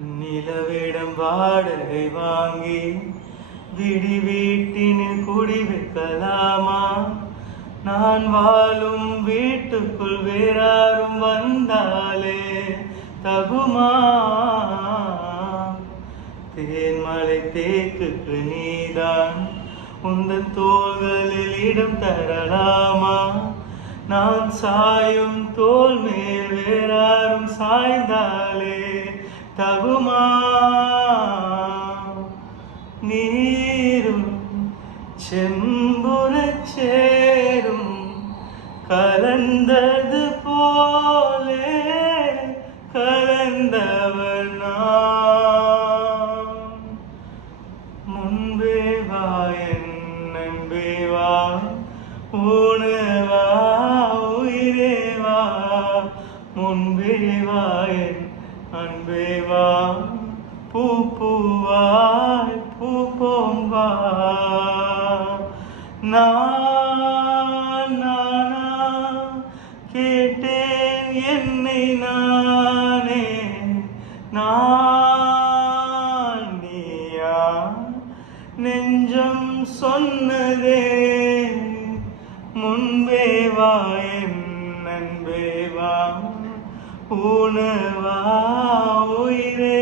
நிலவிடம் வாடகை வாங்கி விடி வீட்டினில் குடி வைக்கலாமா? நான் வாழும் வீட்டுக்குள் வேறாரும் வந்தாலே தகுமா? தேன்மலை தேக்குக்கு நீதான் உந்தன் தோள்களில் இடம் தரலாமா? நான் சாயும் தோல் மேல் வேறாரும் சாய்ந்தாலே தகுமா? நீரும் செம்புறச் சேரும் கலந்தது போலே கலந்தவர் நான். முன்பே வா என் நண்பே வா, உணவா உயிரே வா, முன்பே வா என் அன்பே வா, பூ பூவாய் பூப்போம் வா. நானா கேட்டேன் என்னை நானே, நான் நீயா நெஞ்சம் சொன்னதே. முன்பே வா என் நண்பே வா, உணவா உயிரே